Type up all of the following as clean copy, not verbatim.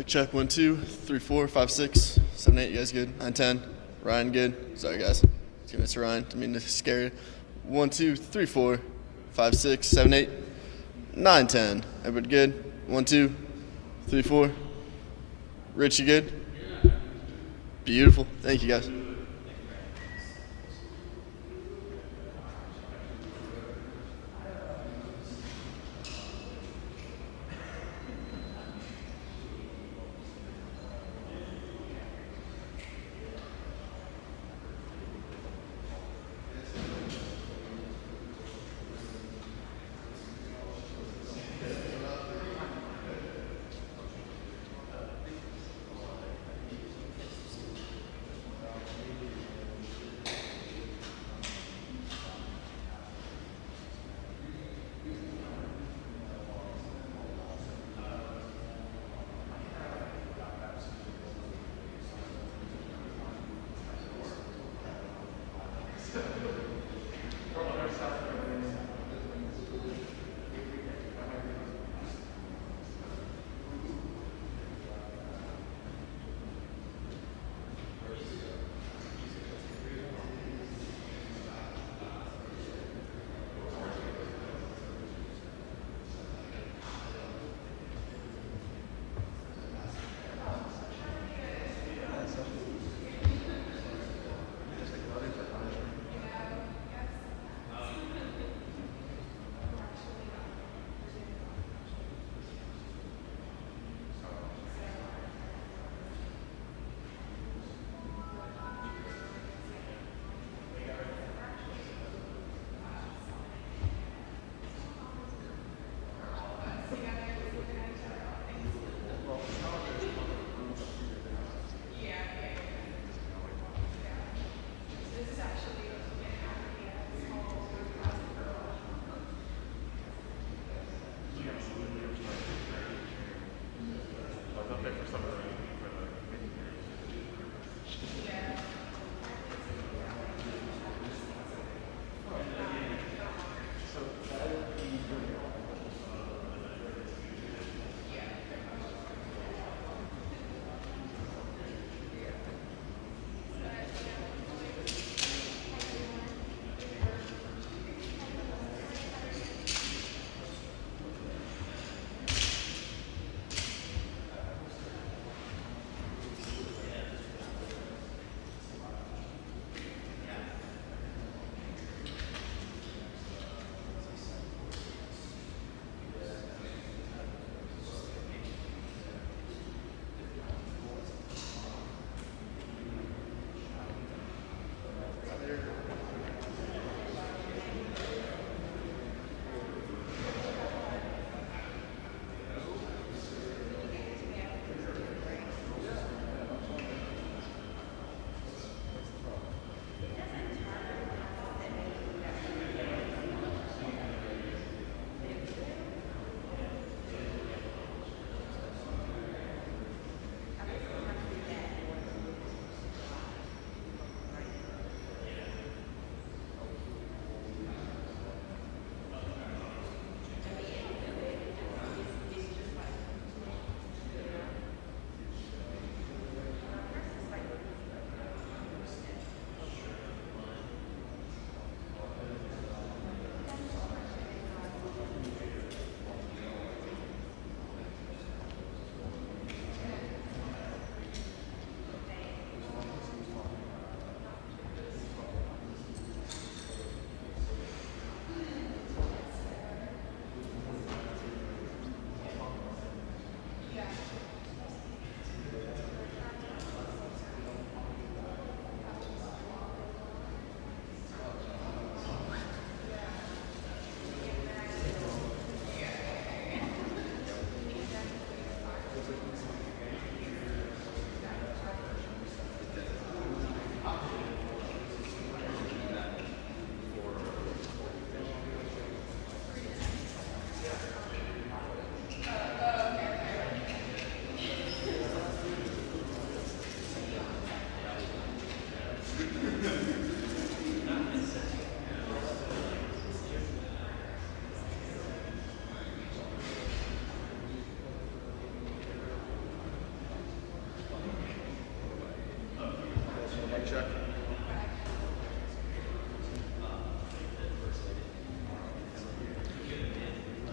Mic check, 1, 2, 3, 4, 5, 6, 7, 8. You guys good? 9, 10. Ryan good? Sorry, guys. Let's give it to Ryan. Didn't mean to scare you. 1, 2, 3, 4, 5, 6, 7, 8, 9, 10. Everybody good? 1, 2, 3, 4. Rich, you good? Beautiful. Thank you, guys.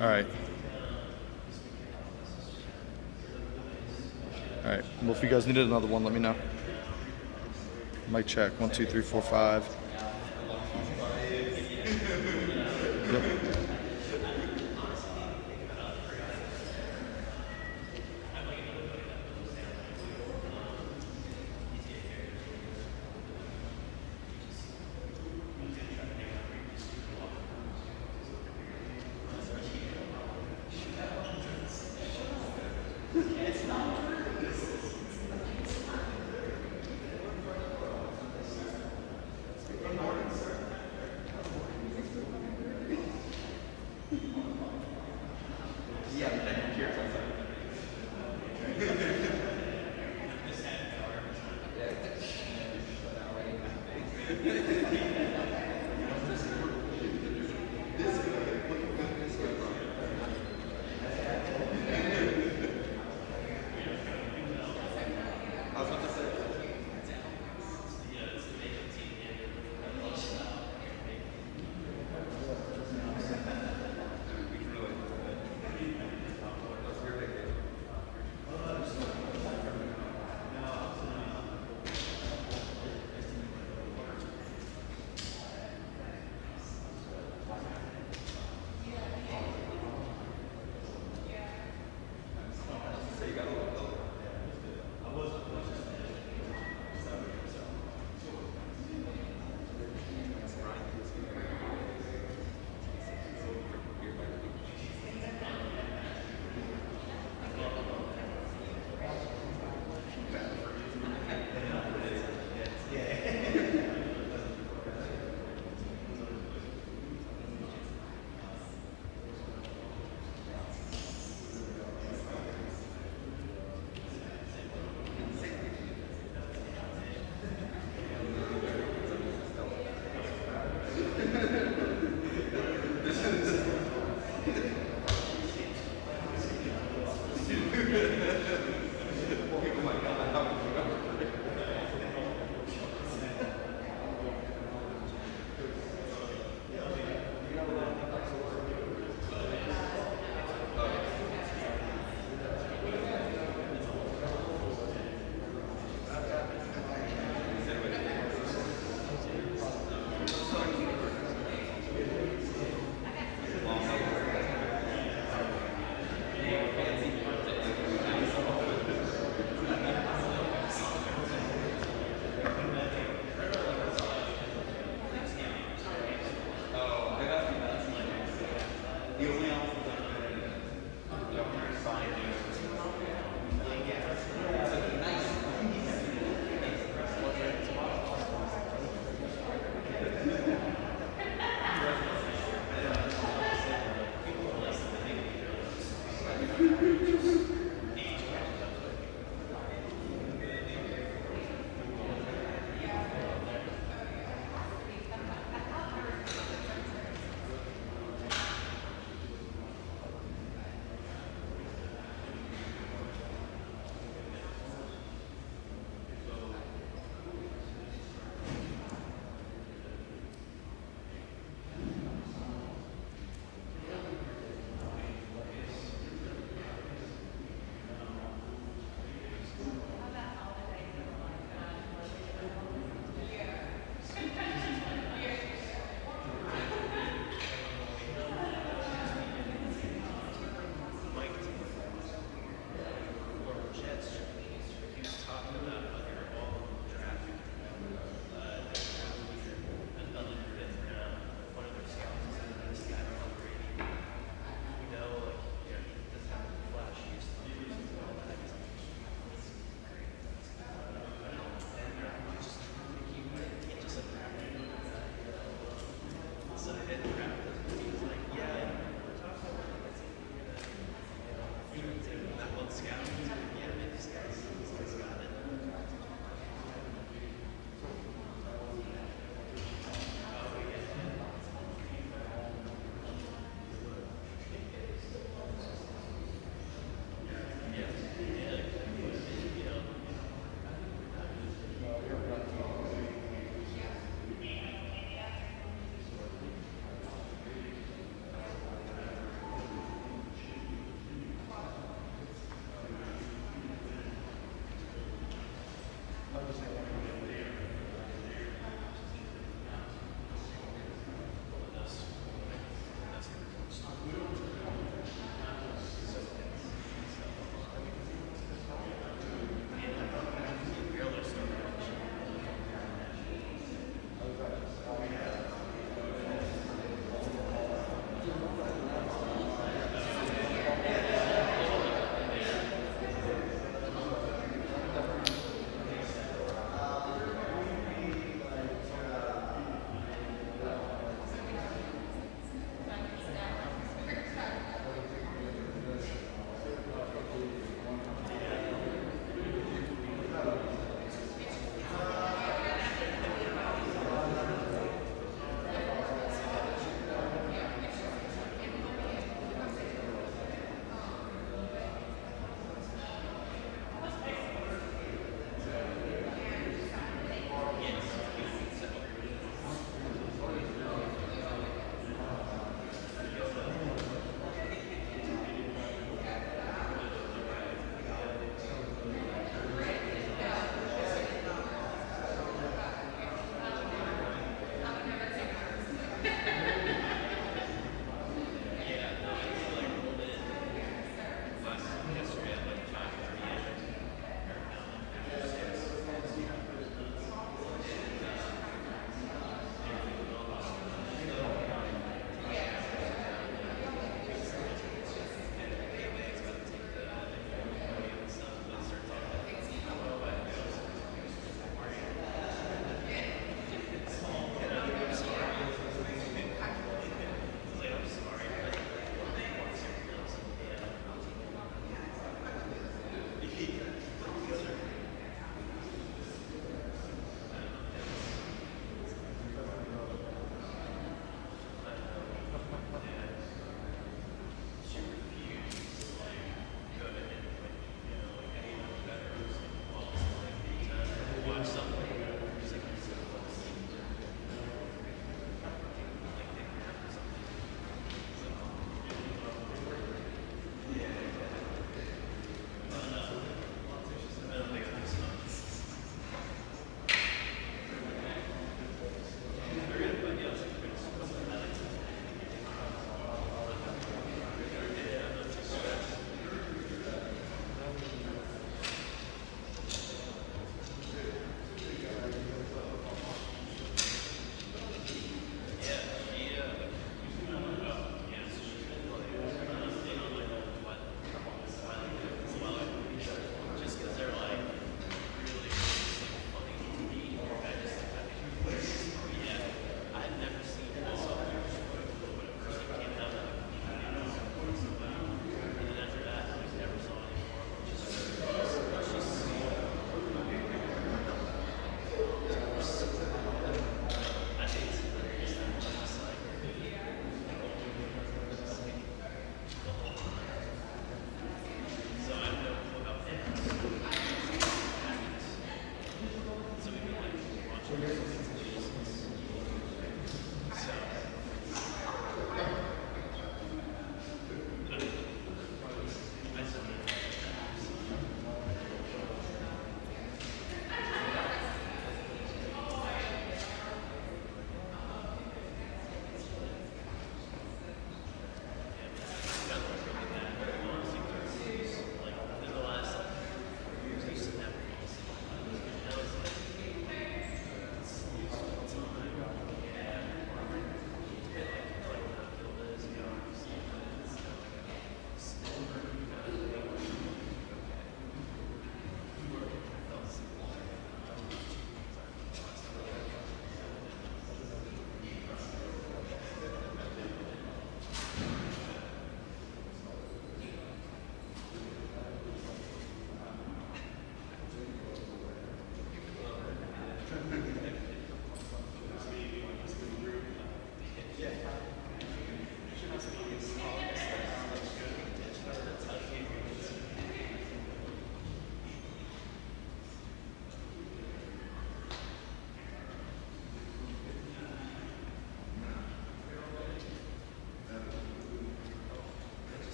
All right. All right. Well, if you guys needed another one, let me know. Mic check. 1, 2, 3, 4, 5. Yep.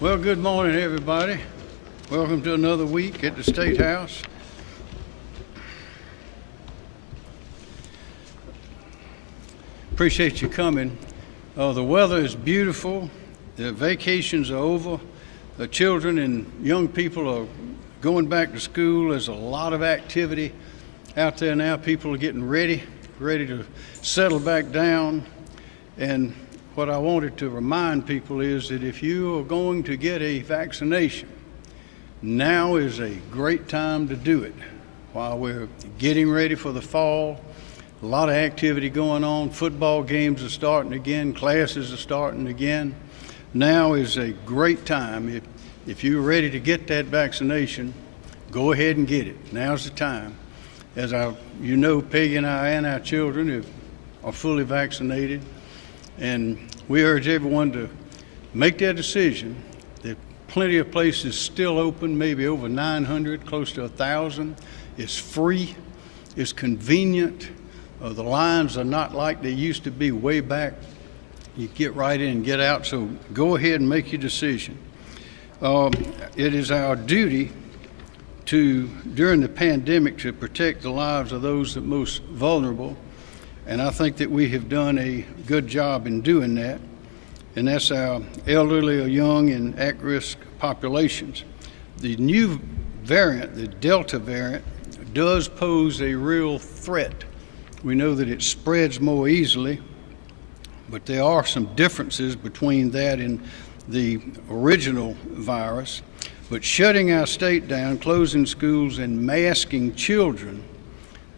Well, good morning, everybody. Welcome to another week at the State House. Appreciate you coming. The weather is beautiful. The vacations are over. The children and young people are going back to school. There's a lot of activity out there now. People are getting ready to settle back down. And what I wanted to remind people is that if you are going to get a vaccination, now is a great time to do it. While we're getting ready for the fall, a lot of activity going on. Football games are starting again. Classes are starting again. Now is a great time. If you're ready to get that vaccination, go ahead and get it. Now's the time. As you know, Peggy and I and our children are fully vaccinated, and we urge everyone to make that decision. There are plenty of places still open, maybe over 900, close to 1,000. It's free. It's convenient. The lines are not like they used to be way back. You get right in and get out, so go ahead and make your decision. It is our duty during the pandemic, to protect the lives of those that are most vulnerable, and I think that we have done a good job in doing that, and that's our elderly or young and at-risk populations. The new variant, the Delta variant, does pose a real threat. We know that it spreads more easily, but there are some differences between that and the original virus. But shutting our state down, closing schools, and masking children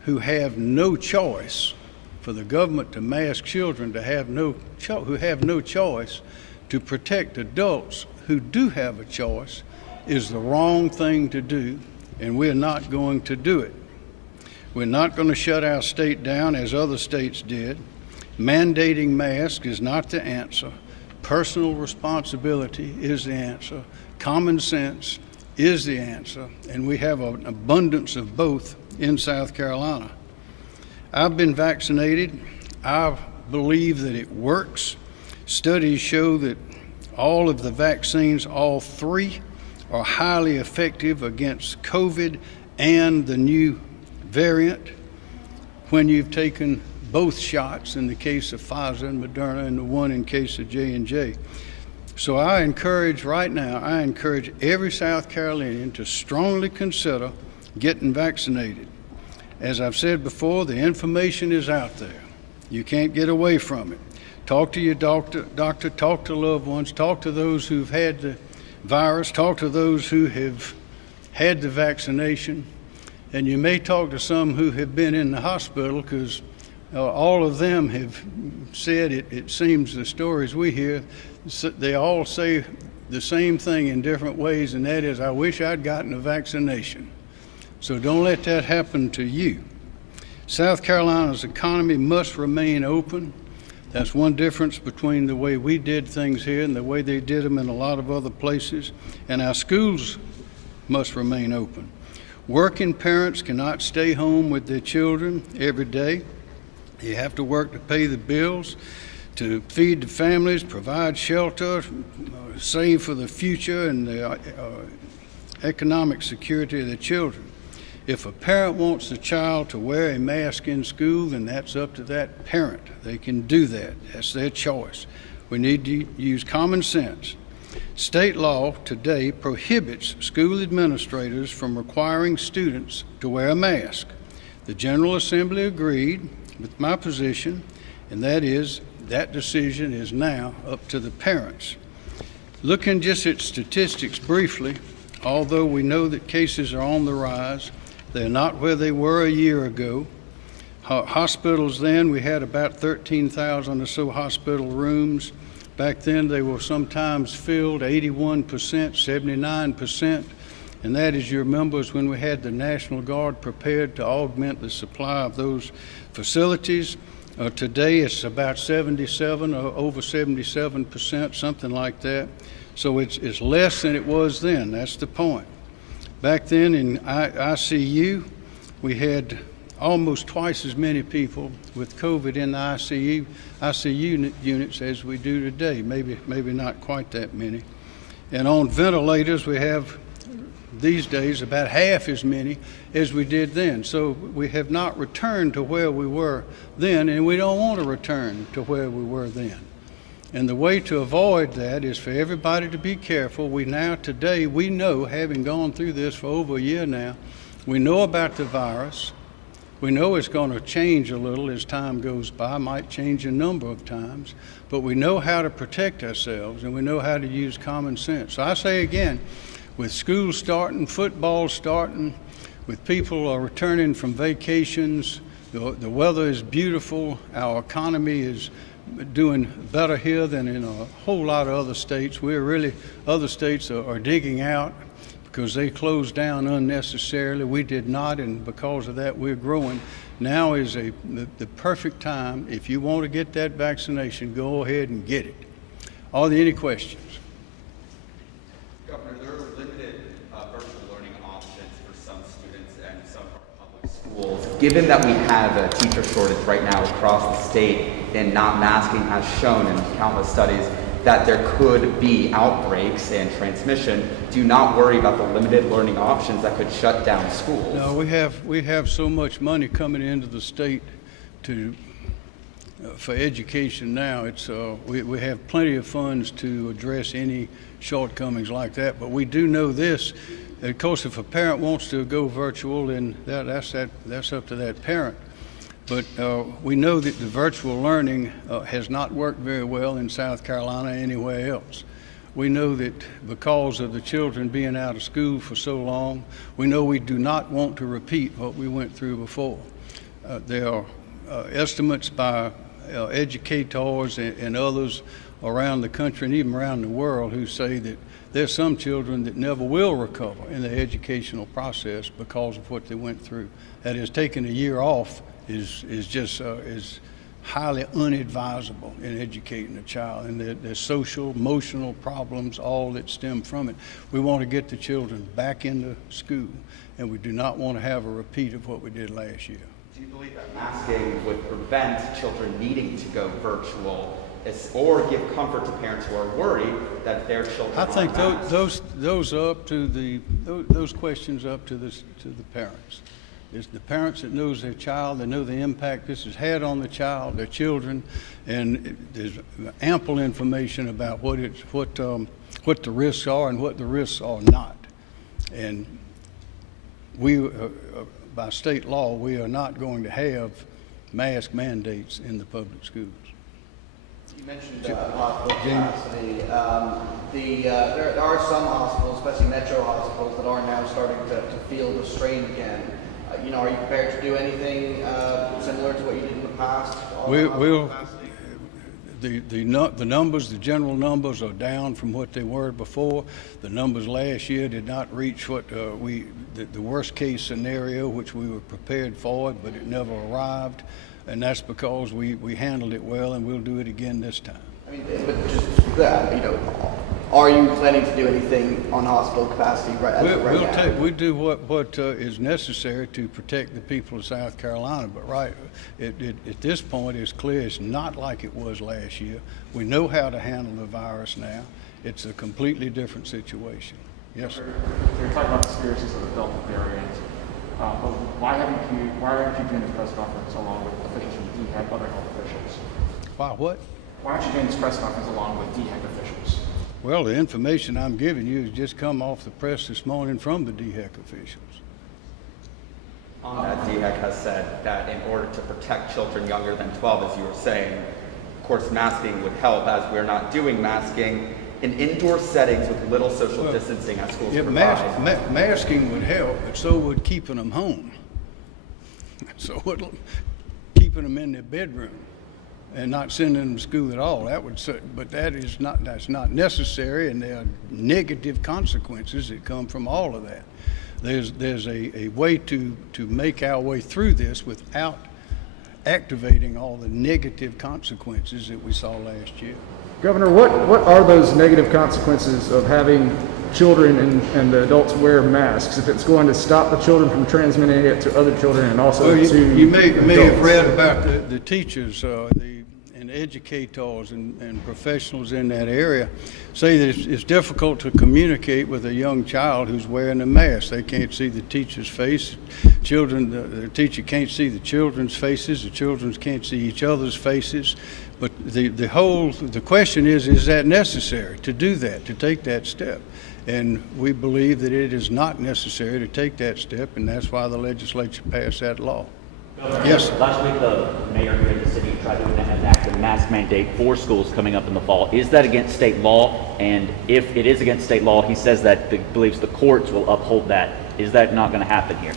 who have no choice, for the government to mask children who have no choice to protect adults who do have a choice, is the wrong thing to do, and we're not going to do it. We're not going to shut our state down as other states did. Mandating masks is not the answer. Personal responsibility is the answer. Common sense is the answer, and we have an abundance of both in South Carolina. I've been vaccinated. I believe that it works. Studies show that all of the vaccines, all three, are highly effective against COVID and the new variant when you've taken both shots, in the case of Pfizer and Moderna, and the one in case of J&J. So I encourage every South Carolinian to strongly consider getting vaccinated. As I've said before, the information is out there. You can't get away from it. Talk to your doctor, talk to loved ones, talk to those who've had the virus, talk to those who have had the vaccination, and you may talk to some who have been in the hospital, because all of them have said, it seems the stories we hear, they all say the same thing in different ways, and that is, I wish I'd gotten a vaccination. So don't let that happen to you. South Carolina's economy must remain open. That's one difference between the way we did things here and the way they did them in a lot of other places. And our schools must remain open. Working parents cannot stay home with their children every day. You have to work to pay the bills, to feed the families, provide shelter, save for the future and the economic security of the children. If a parent wants the child to wear a mask in school, then that's up to that parent. They can do that. That's their choice. We need to use common sense. State law today prohibits school administrators from requiring students to wear a mask. The General Assembly agreed with my position, and that is, that decision is now up to the parents. Looking just at statistics briefly, although we know that cases are on the rise, they're not where they were a year ago. Hospitals then, we had about 13,000 or so hospital rooms. Back then, they were sometimes filled 81%, 79%, and that, as you remember, is when we had the National Guard prepared to augment the supply of those facilities. Today, it's about 77 or over 77%, something like that. So it's less than it was then. That's the point. Back then in ICU, we had almost twice as many people with COVID in the ICU units as we do today, maybe not quite that many. And on ventilators, we have these days about half as many as we did then. So we have not returned to where we were then, and we don't want to return to where we were then. And the way to avoid that is for everybody to be careful. Today, we know, having gone through this for over a year now, we know about the virus. We know it's going to change a little as time goes by, might change a number of times, but we know how to protect ourselves and we know how to use common sense. So I say again, with school starting, football starting, with people returning from vacations, the weather is beautiful, our economy is doing better here than in a whole lot of other states. Other states are digging out because they closed down unnecessarily. We did not, and because of that, we're growing. Now is the perfect time. If you want to get that vaccination, go ahead and get it. Are there any questions? Governor, there are limited virtual learning options for some students and some public schools. Given that we have a teacher shortage right now across the state and not masking has shown in countless studies that there could be outbreaks and transmission, do you not worry about the limited learning options that could shut down schools? No, we have so much money coming into the state for education now. We have plenty of funds to address any shortcomings like that. But we do know this. Of course, if a parent wants to go virtual, then that's up to that parent. But we know that the virtual learning has not worked very well in South Carolina or anywhere else. We know that because of the children being out of school for so long, we know we do not want to repeat what we went through before. There are estimates by educators and others around the country and even around the world who say that there's some children that never will recover in the educational process because of what they went through. That is, taking a year off is highly unadvisable in educating a child, and there's social, emotional problems, all that stem from it. We want to get the children back into school, and we do not want to have a repeat of what we did last year. Do you believe that masking would prevent children needing to go virtual or give comfort to parents who are worried that their children I think aren't masked? those questions up to the parents. It's the parents that knows their child, they know the impact this has had on the child, their children, and there's ample information about what the risks are and what the risks are not. And we, by state law, we are not going to have mask mandates in the public schools. You mentioned hospital capacity. There are some hospitals, especially metro hospitals, that are now starting to feel the strain again. Are you prepared to do anything similar to what you did in the past? The numbers, the general numbers are down from what they were before. The numbers last year did not reach what the worst case scenario, which we were prepared for, but it never arrived. And that's because we handled it well, and we'll do it again this time. But just that, are you planning to do anything on hospital capacity right now? We do what is necessary to protect the people of South Carolina, but at this point, it's clear it's not like it was last year. We know how to handle the virus now. It's a completely different situation. Yes, sir. You're talking about the seriousness of the Delta variant. But why aren't you doing this press conference along with officials from DHEC, other health officials? Why what? Why aren't you doing this press conference along with DHEC officials? Well, the information I'm giving you has just come off the press this morning from the DHEC officials. On that, DHEC has said that in order to protect children younger than 12, as you were saying, of course, masking would help, as we're not doing masking in indoor settings with little social distancing at schools provide. Masking would help, but so would keeping them home. So would keeping them in their bedroom and not sending them to school at all. That's not necessary, and there are negative consequences that come from all of that. There's a way to make our way through this without activating all the negative consequences that we saw last year. Governor, what are those negative consequences of having children and the adults wear masks if it's going to stop the children from transmitting it to other children and also to you may adults? have read about the teachers and educators and professionals in that area say that it's difficult to communicate with a young child who's wearing a mask. They can't see the teacher's face. The teacher can't see the children's faces. The children can't see each other's faces. But the question is that necessary to do that, to take that step? And we believe that it is not necessary to take that step, and that's why the legislature passed that law. Yes. Last week, the mayor here in the city tried to enact a mask mandate for schools coming up in the fall. Is that against state law? And if it is against state law, he says that he believes the courts will uphold that. Is that not going to happen here?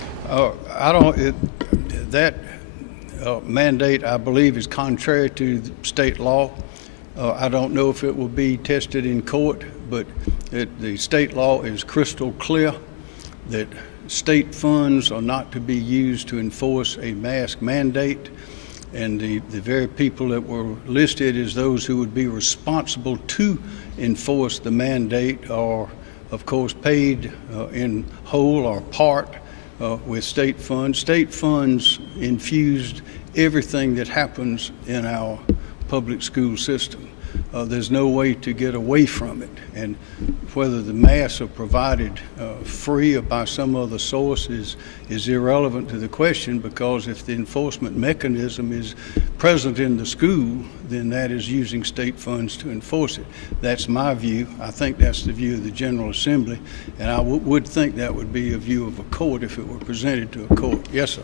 That mandate, I believe, is contrary to state law. I don't know if it will be tested in court, but the state law is crystal clear that state funds are not to be used to enforce a mask mandate, and the very people that were listed as those who would be responsible to enforce the mandate are, of course, paid in whole or part with state funds. State funds infused everything that happens in our public school system. There's no way to get away from it. And whether the masks are provided free or by some other source is irrelevant to the question, because if the enforcement mechanism is present in the school, then that is using state funds to enforce it. That's my view. I think that's the view of the General Assembly, and I would think that would be a view of a court if it were presented to a court. Yes, sir.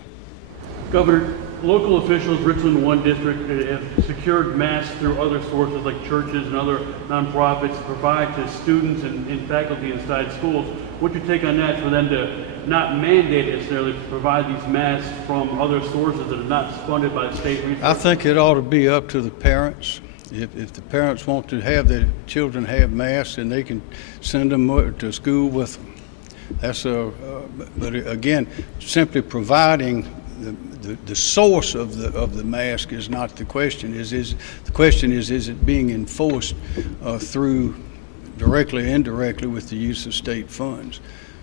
Governor, local officials, Richland 1 district, have secured masks through other sources like churches and other nonprofits to provide to students and faculty inside schools. What's your take on that, for them to not mandate necessarily to provide these masks from other sources that are not funded by state resources? I think it ought to be up to the parents. If the parents want to have their children have masks, then they can send them to school with them. But again, simply providing the source of the mask is not the question. The question is it being enforced through directly or indirectly with the use of state funds?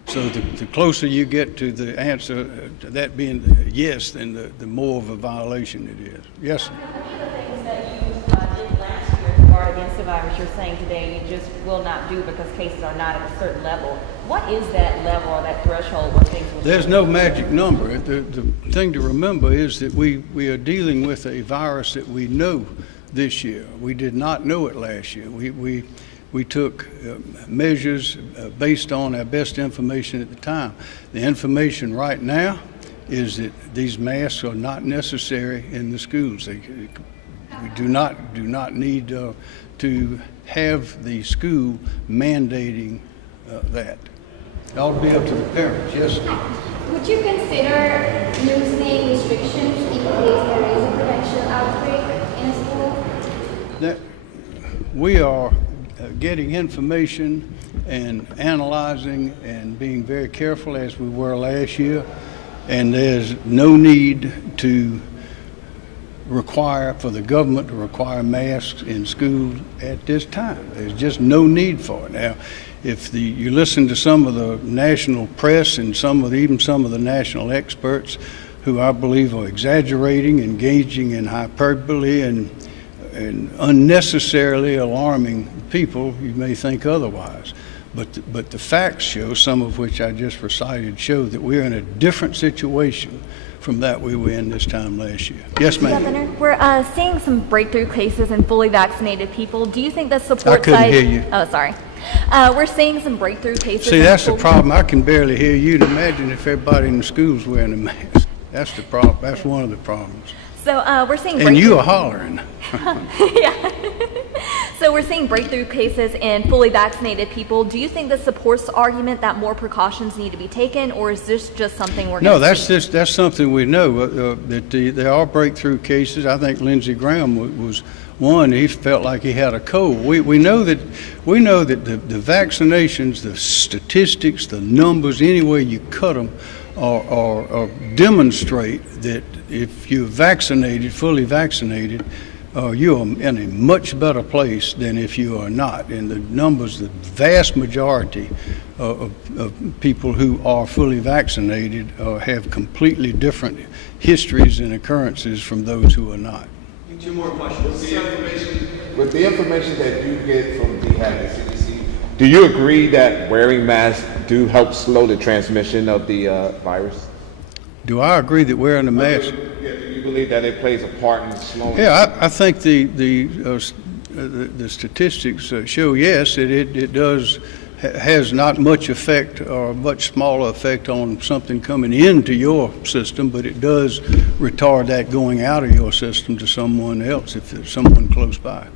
So the closer you get to the answer to that being yes, then the more of a violation it is. Yes, sir. Many of the things that you did last year to guard against the virus, you're saying today you just will not do because cases are not at a certain level. What is that level or that threshold where things will There's no magic number. The thing to remember is that we are dealing with a virus that we know this year. We did not know it last year. We took measures based on our best information at the time. The information right now is that these masks are not necessary in the schools. We do not need to have the school mandating that. It ought to be up to the parents. Yes, sir. Would you consider loosening restrictions in case there is a potential outbreak in a school? That we are getting information and analyzing and being very careful as we were last year, and there's no need to for the government to require masks in schools at this time. There's just no need for it. Now, if you listen to some of the national press and even some of the national experts who I believe are exaggerating, engaging in hyperbole and unnecessarily alarming people, you may think otherwise. But the facts show, some of which I just recited, show that we're in a different situation from that we were in this time last year. Yes, ma'am. Governor, we're seeing some breakthrough cases in fully vaccinated people. Do you think that supports? I couldn't hear you. Oh, sorry. We're seeing some breakthrough cases. See, that's the problem. I can barely hear you. Imagine if everybody in the school's wearing a mask. That's the problem. That's one of the problems. So we're seeing. And you are hollering. Yeah. So we're seeing breakthrough cases in fully vaccinated people. Do you think this supports the argument that more precautions need to be taken, or is this just something we're? No, that's something we know that there are breakthrough cases. I think Lindsey Graham was one. He felt like he had a cold. We know that the vaccinations, the statistics, the numbers, any way you cut them, are demonstrate that if you're vaccinated, fully vaccinated, you are in a much better place than if you are not. And the numbers, the vast majority of people who are fully vaccinated have completely different histories and occurrences from those who are not. You Two more questions. With the information that you get from DHAC and CDC, do you agree that wearing masks do help slow the transmission of the virus? Do I agree that wearing a mask? Yeah, do you believe that it plays a part in slowing? Yeah, I think the statistics show yes, it does has not much effect or much smaller effect on something coming into your system, but it does retard that going out of your system to someone else if it's someone close by.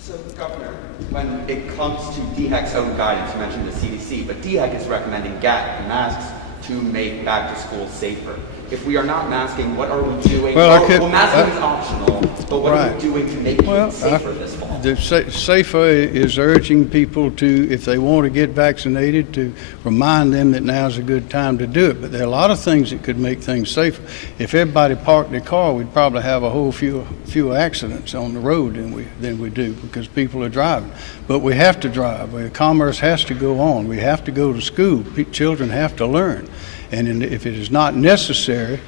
So, Governor, when it comes to DHEC's own guidance, you mentioned the CDC, but DHEC is recommending masks to make back to school safer. If we are not masking, what are we doing? Well, masking is optional, but what are we doing to make it safer this fall? The safer is urging people to, if they want to get vaccinated, to remind them that now's a good time to do it. But there are a lot of things that could make things safer. If everybody parked their car, we'd probably have a whole few accidents on the road than we do because people are driving. But we have to drive. Commerce has to go on. We have to go to school. Children have to learn. And if it is not necessary,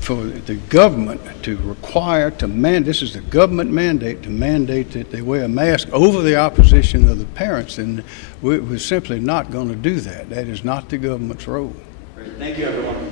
for the government to require this is the government mandate to mandate that they wear a mask over the opposition of the parents, then we're simply not going to do that. That is not the government's role. Great. Thank you, everyone.